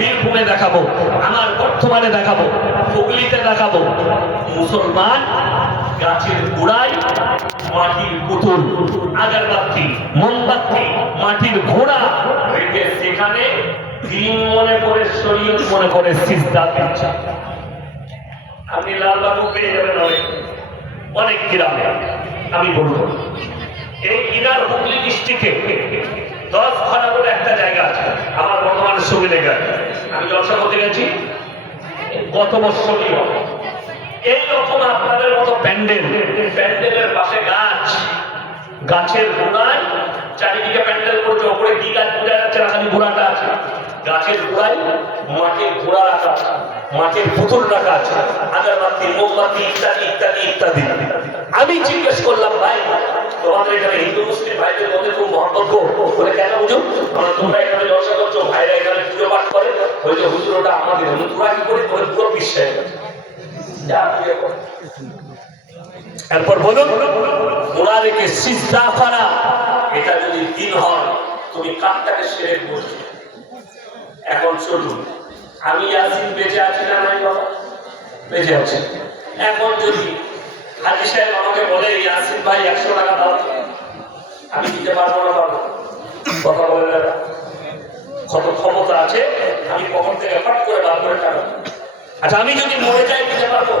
বীরভূমে দেখাবো, আমার বর্তমানে দেখাবো, হুগলিতে দেখাবো। মুসলমান গাছের গোড়ায় মাটির পুতুল, আগরবাতি, মোমবাতি, মাটির ঘোড়া রেখে সেখানে দিন মনে করে, শরীয়ত মনে করে সিজদা দিচ্ছে। আপনি লালবাবু পেয়ে যাবেন অনেক গ্রামে। আমি বলবো এই ইনার হুগলি ডিস্ট্রিক্টে 10 ভাড়া করে একটা জায়গা আছে, আমার বর্তমানে সঙ্গে লেগে আছে। আমি জলসা করতে গেছি গত বছরই। এইরকম আপনাদের মতো প্যান্ডেলের পাশে গাছ, গাছের গোড়ায় চারিদিকে প্যান্ডেল করছে, ওপরে কি গাছ বোঝা যাচ্ছে না, খালি গোড়াটা আছে। গাছের গোড়ায় মাটির ঘোড়া রাখা আছে, মাটির পুতুল রাখা আছে, আগরবাতি, মোমবাতি ইত্যাদি ইত্যাদি ইত্যাদি। আমি জিজ্ঞেস করলাম, ভাই তোমাদের এখানে হিন্দু মুসলিম ভাইদের মধ্যে খুব মহব্বত বলে কেন বুঝো? তোমরা এখানে জলসা করছো, ভাইরা এখানে পুজো পাঠ করে, ওই যে হুজুর ওটা আমাদের, তোরা কি করে পুরো বিশ্বাস। এরপর বলুন, গোড়া রেখে সিজদা করা, এটা যদি দিন হয় তুমি কাজটাকে সেরে বলছো। এখন চলুন, আমি ইয়াসিন বেঁচে আছি না নাই বাবা? বেঁচে আছি। এখন যদি হাজি সাহেব আমাকে বলে ইয়াসিন ভাই 100 টাকা দাও, আমি দিতে পারবো না? পারবো? কথা বলে না, কত ক্ষমতা আছে, আমি কখন থেকে ফট করে বার করে টাকা। আচ্ছা আমি যদি মরে যাই দিতে পারবো?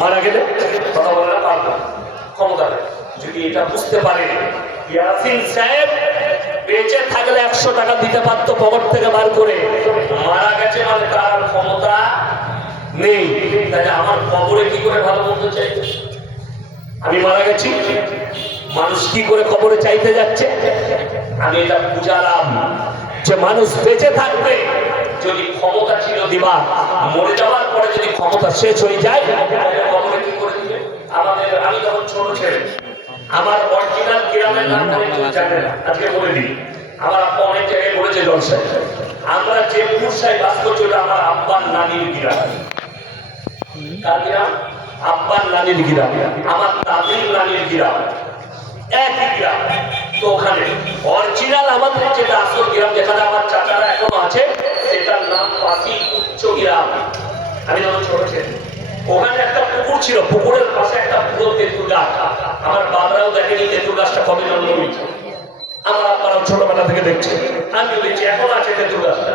মারা গেলে কথা বলে না, পারবো, ক্ষমতা নেই। যদি এটা বুঝতে পারে ইয়াসিন সাহেব বেঁচে থাকলে 100 টাকা দিতে পারতো পকেট থেকে বার করে, মারা গেছে মানে তার ক্ষমতা নেই। তাই আমার কবরে কি করে ভালো মন্দ চাইবে? আমি মারা গেছি, মানুষ কি করে কবরে চাইতে যাচ্ছে? আমি এটা বুঝালাম যে মানুষ বেঁচে থাকবে যদি ক্ষমতা ছিল দিবা, মরে যাওয়ার পরে যদি ক্ষমতা শেষ হয়ে যায় কবরে কি করে দিবে? আমি যখন ছোট ছেলে, আমার অরিজিনাল গ্রামের নাম জানে না, আজকে বলে দিই। আমার আব্বা অনেক জায়গায় বলেছে জলসায়, আমরা যে পুরসায় বাস করছি ওটা আমার আব্বার নানির গ্রাম। কার গ্রাম? আব্বার নানির গ্রাম, আমার দাদির নানির গ্রাম, একই গ্রাম। তো ওখানে অরিজিনাল আমাদের যেটা আসল গ্রাম, যেখানে আমার চাচারা এখনো আছে, সেটার নাম পাশি উচ্চ গ্রাম। আমি যখন ছোট ছিলাম ওখানে একটা পুকুর ছিল, পুকুরের পাশে একটা পুরো তেঁতুল গাছ। আমার বাবারাও দেখেনি তেঁতুল গাছটা কবে জন্ম হয়েছে, আমার আব্বারাও ছোটবেলা থেকে দেখছে। আমি বলেছি এখন আছে তেঁতুল গাছটা।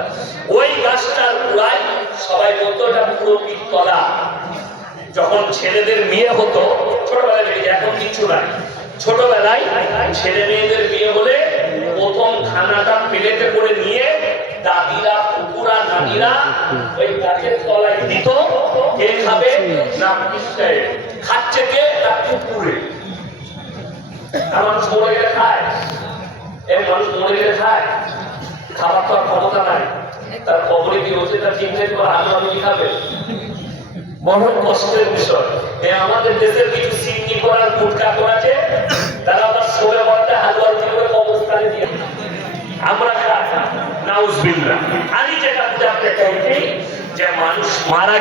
ওই গাছটার গোড়ায় সবাই বলতো এটা পুরো পিতলা। যখন ছেলেদের বিয়ে হতো ছোটবেলায় দেখেছি, এখন কিছু নাই, ছোটবেলায় ছেলে মেয়েদের বিয়ে হলে প্রথম খানাটা প্লেটে করে নিয়ে দাদিরা, পুকুরা, নানিরা ওই গাছের তলায় দিত। কে খাবে না? খাচ্ছে কে না? পুকুরে। মানুষ মরে গেলে খায়, এই মানুষ মরে গেলে খায়, খাবার তো আর ক্ষমতা নাই, তার খবরে কি হচ্ছে তার চিন্তা করে আমি খাবে। বড় কষ্টের বিষয়। আমাদের দেশের কিছু সিন্নি করার গুটকা করাছে, তারা আবার শোয়ে বলতে হালুয়া রুটি করে কবরস্থানে দিয়ে আমরা খাই। নাউজুবিল্লাহ। আমি যেটা বুঝাতে চাইছি যে মানুষ মারা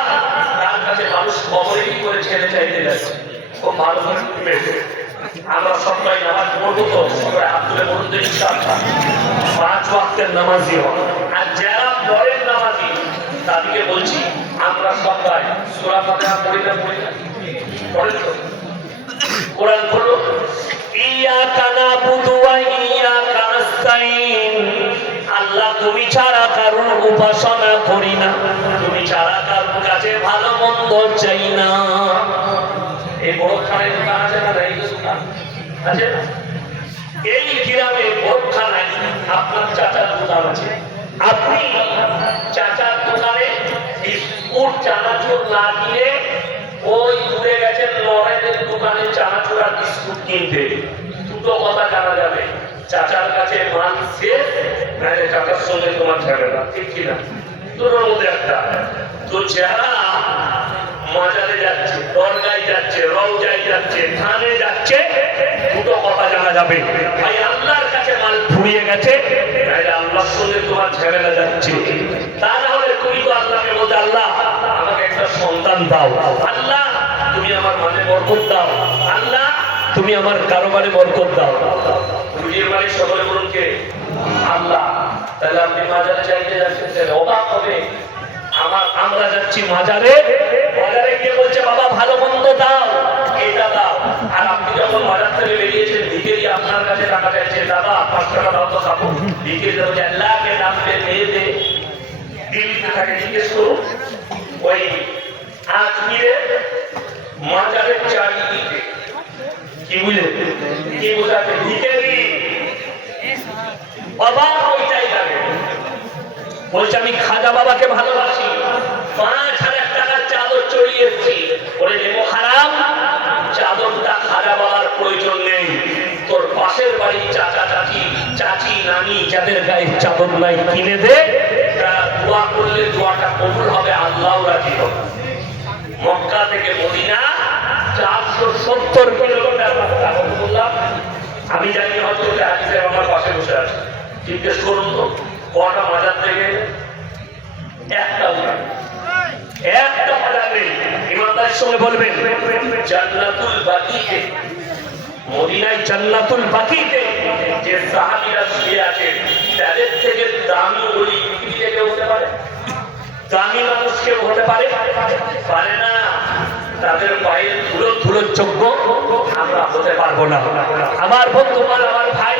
তার কাছে মানুষ কবরে কি করে ছেড়ে চাইতে যাচ্ছে। খুব ভালো করে পেয়েছে। আমরা সবাই নামাজ পড়বো তো সবাই হাত তুলে বলুন তো ইনশাআল্লাহ 5 ওয়াক্তের নামাজি হন। আর যারা পরের নামাজি তাদেরকে বলছি আমরা সবাই সূরা ফাতিহা পড়ি না পড়েন তো? কোরআন পড়ো, ইয়াকা নাবুদু ওয়া ইয়াকা নাস্তাইন। আল্লাহ তুমি ছাড়া কারোর উপাসনা করি না, তুমি ছাড়া কারোর কাছে ভালো মন্দ চাই না। এই বড় খানের দোকান আছে না? এই দোকান আছে না? এই গ্রামে বড়খানায় আপনার চাচার দোকান আছে। আপনি চাচার দোকানে বিস্কুট চানাচুর না কিনে ওই দূরে গেছেন লড়াইয়ের দোকানে চানাচুর আর বিস্কুট কিনতে। দুটো কথা জানা যাবে, চাচার কাছে মাল শেষ, নাহলে চাচার সঙ্গে তোমার ঝামেলা, ঠিক কিনা? দুটোর মধ্যে একটা। তো যারা মাজারে যাচ্ছে, দরগায় যাচ্ছে, রওজায় যাচ্ছে, থানে যাচ্ছে, দুটো কথা জানা যাবে, ভাই আল্লাহর কাছে মাল ফুরিয়ে গেছে, নাহলে আল্লাহর সঙ্গে তোমার ঝামেলা যাচ্ছে। তা না হলে তুমি তো আল্লাহকে বলতে, আল্লাহ আমাকে একটা সন্তান দাও, আল্লাহ তুমি আমার মানে বরকত দাও, আল্লাহ তুমি আমার কারোবারে বরকত দাও। রুজির মালিক সকলে বলুন কে? আল্লাহ। তাহলে আপনি মাজারে চাইতে যাচ্ছেন, অবাক হবে যাচ্ছি মাজারে, মাজারে গিয়ে বলছে বাবা ভালো মন্দ দাও, এটা দাও। আর আপনি যখন মাজার থেকে বেরিয়েছেন, ভিখারি আপনার কাছে টাকা চাইছে, দাদা 5 টাকা দাও তো খাবো। ভিখারি বলছে আল্লাহকে নাম দিয়ে দে। দিল্লিতে থাকে, জিজ্ঞেস করুন ওই আজমিরে মাজারের চারিদিকে কি বুঝলে, কি বোঝাতে ভিখারি অবাক ওইটাই লাগে। বলছে আমি খাজা বাবাকে ভালোবাসি, 5,000 টাকার চাদর চড়িয়ে এসেছি। বলে নেবো হারাম, চাদরটা খাজা বাবার প্রয়োজন নেই, তোর পাশের বাড়ির চাচা চাচি, চাচি নানি যাদের গায়ে চাদর নাই কিনে দে, তারা দোয়া করলে দোয়াটা কবুল হবে, আল্লাহ রাজি হবে। মক্কা থেকে মদিনা 470 কিলোমিটার রাস্তা। বললাম আমি জানি হয়তো হাদিসের আমার পাশে বসে আছে, জিজ্ঞেস করুন তো কটা মাজার থেকে? একটা মাজার নেই। ইমানদারের সঙ্গে বলবেন জান্নাতুল বাকিতে, মদিনায় জান্নাতুল বাকিতে যে সাহাবীরা শুয়ে আছেন, তাদের থেকে দামি ওলি পৃথিবীতে কেউ হতে পারে? দামি মানুষ কেউ হতে পারে? পারে না। তাদের পায়ের ধুলো ধুলোর যোগ্য আমরা হতে পারবো না। আমার বন্ধু, আমার ভাই,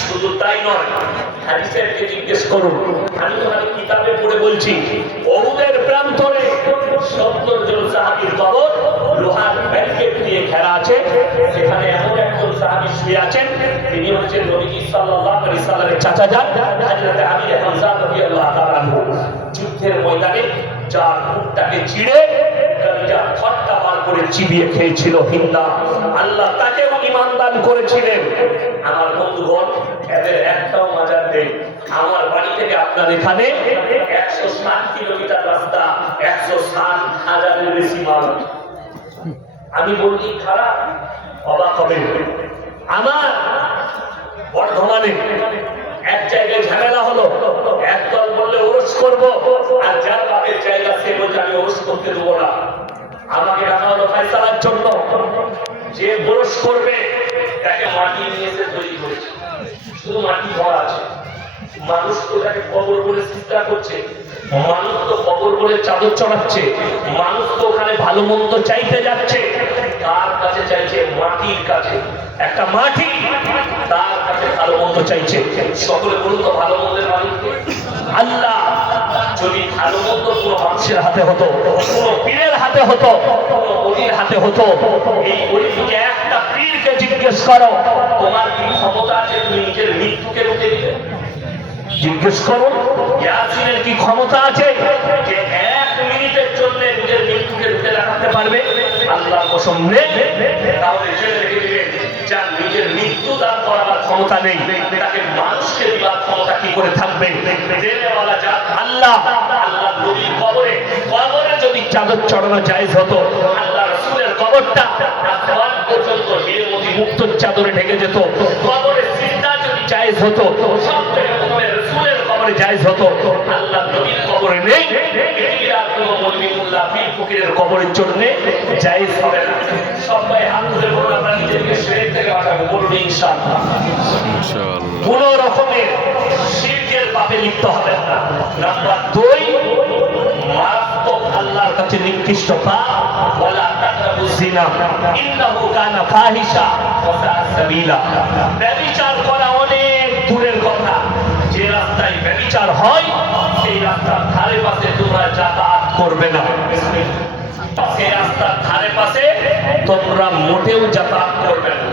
শুধু তাই নয়, হাদিসেরকে জিজ্ঞেস করুন। আমি তোমাকে কিতাবে পড়ে বলছি, ওহুদের প্রান্তরে 70 জন সাহাবীর কবর লোহার ব্যারিকেড দিয়ে ঘেরা আছে। সেখানে এমন একজন সাহাবী শুয়ে আছেন, তিনি হচ্ছেন নবী সাল্লাল্লাহু আলাইহি সাল্লামের চাচা যান হযরত আমির হামজা রাদিয়াল্লাহু তাআলা আনহু। যুদ্ধের ময়দানে যার মুখটাকে চিড়ে কলিজার ঠট্টা বার করে চিবিয়ে খেয়েছিল হিন্দা, আল্লাহ তাকেও ঈমান দান করেছিলেন। আমার বন্ধুগণ, এদের একটাও মাজার নেই। আমার বাড়ি থেকে আপনার এখানে 160 কিলোমিটার রাস্তা, 160,000-এর বেশি মানুষ। আমি বলছি খারাপ, অবাক হবে। আমার বর্ধমানে এক জায়গায় ঝামেলা হলো, একদল বললে ওরস করবো, আর যার বাপের জায়গা সে বলছে আমি ওরস করতে দেবো না। আমাকে ডাকা হলো ফায়সালার জন্য। যে ওরস করবে তাকে মাটি নিয়ে এসে তৈরি করেছে, শুধু মাটি ভরা আছে। মানুষ তো তাকে কবর বলে চিন্তা করছে, মানুষ তো কবর বলে চাদর চড়াচ্ছে, মানুষ তো ওখানে ভালো মন্দ চাইতে যাচ্ছে। তার কাছে চাইছে মাটির কাছে, একটা মাটি তার কাছে ভালো মন্দ চাইছে। সকলে বলুন তো ভালো মন্দের মালিককে আল্লাহ। যদি ভালো মন্দ কোনো মানুষের হাতে হতো, কোনো পীরের হাতে হতো, কোনো অলির হাতে হতো, এই অলিকে একটা পীরকে জিজ্ঞেস করো তোমার কি ক্ষমতা আছে তুমি নিজের মৃত্যুকে রুখে দিতে? জিজ্ঞেস করুন ইয়াসিনের কি ক্ষমতা আছে যে 1 মিনিটের জন্য নিজের মৃত্যুকে রুখে রাখতে পারবে? আল্লাহর কসম নেই। তাহলে জেনে রেখে দিবেন, যার নিজের মৃত্যু দান করার ক্ষমতা নেই, তাকে মানুষকে দেওয়ার ক্ষমতা কি করে থাকবে? দেনেওয়ালা যার আল্লাহ। আল্লাহ নবীর কবরে যদি চাদর চড়ানো জায়েজ হতো, আল্লাহ রাসূলের কবরটা আসমান পর্যন্ত হিরের মতো মুক্ত চাদরে ঢেকে যেত। কবরে সিজদা যদি জায়েজ হতো, সব থেকে প্রথমে রাসূলের কবরে জায়েজ হতো। আল্লাহ নবীর কবরে নেই, পৃথিবীর আর কোনো মৌলবী মোল্লা পীর ফকিরের কবরের জন্য জায়েজ হবে না। সবাই হাত তুলে বলুন আমরা নিজেকে শিরক থেকে বাঁচাবো, বলুন ইনশাআল্লাহ। কোন রকমের শিরকের পাপে লিপ্ত হবেন না। নাম্বার 2, মারাত্মক আল্লাহর কাছে নিকৃষ্ট পাপ, ওয়ালা তাকরাবুজ জিনা ইন্নাহু কানা ফাহিশা ওয়া সাআ সাবিলা। ব্যভিচার করা অনেক দূরের কথা, যে রাস্তায় ব্যভিচার হয় সেই রাস্তার ধারে পাশে তোমরা যাতায়াত করবে না। সেই রাস্তার ধারে পাশে তোমরা মোটেও যাতায়াত করবে না।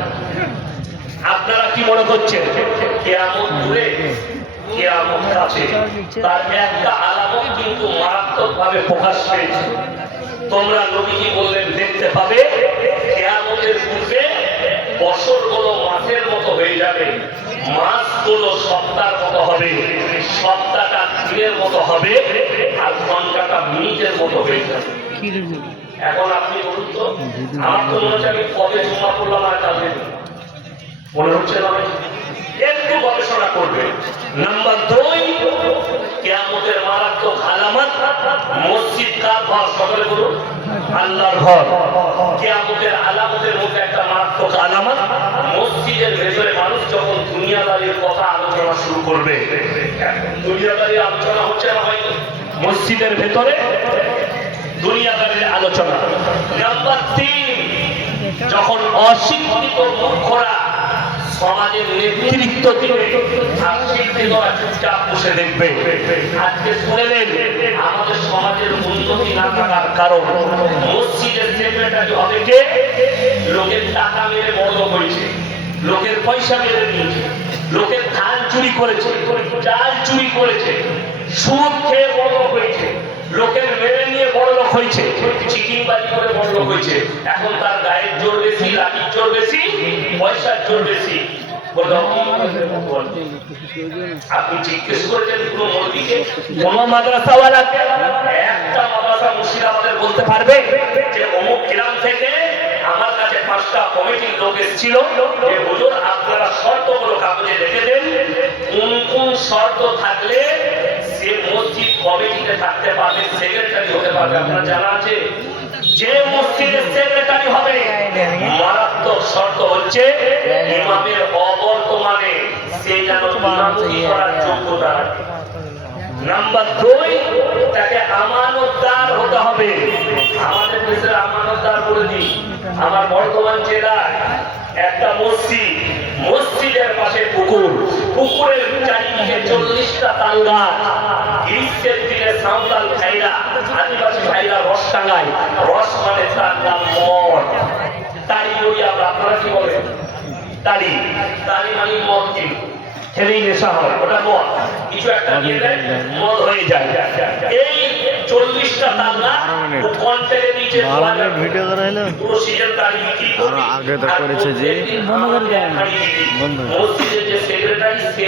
আপনারা কি মনে করছেন কিয়ামত দূরে? কিয়ামত কাছে। তার একটা আলামত কিন্তু মারাত্মকভাবে প্রকাশ পেয়েছে। তোমরা নবীজি বললেন দেখতে পাবে কিয়ামতের পূর্বে বছরগুলো মাসের মতো হয়ে যাবে, মাসগুলো সপ্তাহের মতো হবে, সপ্তাহটা দিনের মতো হবে, আর ঘন্টাটা মিনিটের মতো হয়ে যাবে। এখন আপনি বলুন তো, আমার তো মনে হচ্ছে আমি কবে জমা করলাম আর কালকে মনে হচ্ছে না। একটু গবেষণা করবে। নাম্বার 2, কিয়ামতের মারাত্মক আলামত, মসজিদ কার ঘর? সকলে বলুন আল্লাহর ঘর। কিয়ামতের আলামতের মধ্যে একটা মারাত্মক আলামত, মসজিদের ভেতরে মানুষ যখন দুনিয়াদারির কথা আলোচনা শুরু করবে। দুনিয়াদারির আলোচনা হচ্ছে না হয়নি মসজিদের ভেতরে? দুনিয়াদারের আলোচনা। নাম্বার 3, যখন অশিক্ষিত মূর্খরা সমাজের নেতৃত্ব দিবে আর শিক্ষিতরা চুপচাপ বসে দেখবে। আজকে শুনেলেন আমাদের সমাজের উন্নতি না থাকার কারণ মসজিদের সেক্রেটারি হবে কে? লোকের টাকা মেরে বড় হয়েছে, লোকের পয়সা মেরে নিয়েছে, লোকের ধান চুরি করেছে, চাল চুরি করেছে, সুদ খেয়ে বড় হয়েছে, লোকের মেরে নিয়ে বড় লোক হয়েছে, চিটিংবাজি করে বড় লোক হয়েছে। এখন তার গায়ের জোর বেশি, লাঠির জোর বেশি, পয়সার জোর বেশি। আপনি জিজ্ঞেস করেছেন কোন মৌলবীকে, কোন মাদ্রাসাওয়ালাকে? একটা মাদ্রাসা মুর্শিদাবাদের বলতে পারবে যে অমুক গ্রাম থেকে আমার কাছে 5টা কমিটির লোক এসেছিল, যে হুজুর আপনারা শর্তগুলো কাগজে লিখে দেন, কোন কোন শর্ত থাকলে সে মসজিদ কমিটিতে থাকতে পারবে, সেক্রেটারি হতে পারবে? আপনার জানা আছে? যে মসজিদের সেক্রেটারি হবে মারাত্মক শর্ত হচ্ছে ইমামের অবর্তমানে সে যেন ইমামতি করার যোগ্যতা রাখে। নাম্বার 2, তাকে আমানতদার হতে হবে। আমাদের দেশের আমানতদার বলে দিই, আমার বর্তমান জেলায় একটা মসজিদ, মসজিদের পাশে পুকুর, পুকুরের চারিদিকে 40টা তাল গাছ। গ্রীষ্মের দিনে সাঁওতাল ভাইরা, আদিবাসী ভাইরা রস টাঙায়, রস মানে তার নাম মদ। তারি বলি আমরা, আপনারা কি বলেন? তারি, তারি মানে মদ। কিন্তু খেলেই নেশা হয়, ওটা মদ। কিছু একটা দিয়ে দেয়, মদ হয়ে যায়। এই 40টা তাল গাছ কন্টেনে নিচে ভিডিও করা হলো, পুরো সিজন তারি বিক্রি করে আগে তো করেছে যে মসজিদের যে সেক্রেটারি সে